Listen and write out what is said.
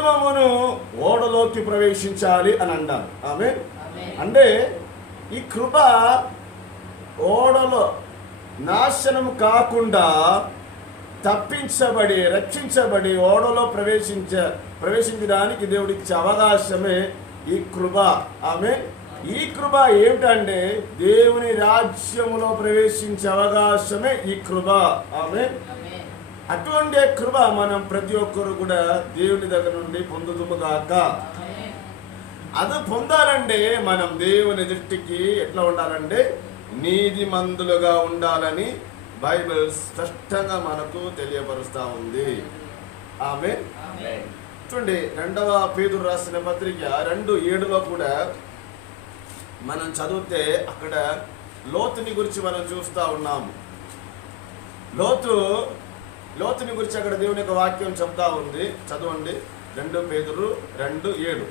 కుటుంబమును ఓడలోకి ప్రవేశించాలి అని అన్నారు. ఆమె అంటే ఈ కృప ఓడలో నాశనం కాకుండా తప్పించబడి రక్షించబడి ఓడలో ప్రవేశించడానికి దేవుడిచ్చే అవకాశమే ఈ కృప. ఆమె ఈ కృప ఏమిటంటే దేవుని రాజ్యములో ప్రవేశించే అవకాశమే ఈ కృప. ఆమె అటువంటి కృప మనం ప్రతి ఒక్కరు కూడా దేవుని దగ్గర నుండి పొందుదుముగాక. అది పొందాలంటే మనం దేవుని దృష్టికి ఎట్లా ఉండాలంటే నీతిమంతులుగా ఉండాలని బైబిల్ స్పష్టంగా మనకు తెలియపరుస్తూ ఉంది. ఆమె చూడండి, 2వ పేతురు రాసిన పత్రిక 2:7 కూడా మనం చదివితే అక్కడ లోతుని గురించి మనం చూస్తూ ఉన్నాము. లోతుని గురించి అక్కడ దేవుని యొక్క వాక్యం చెప్తా ఉంది. చదవండి, 2 పేతురు 2:7.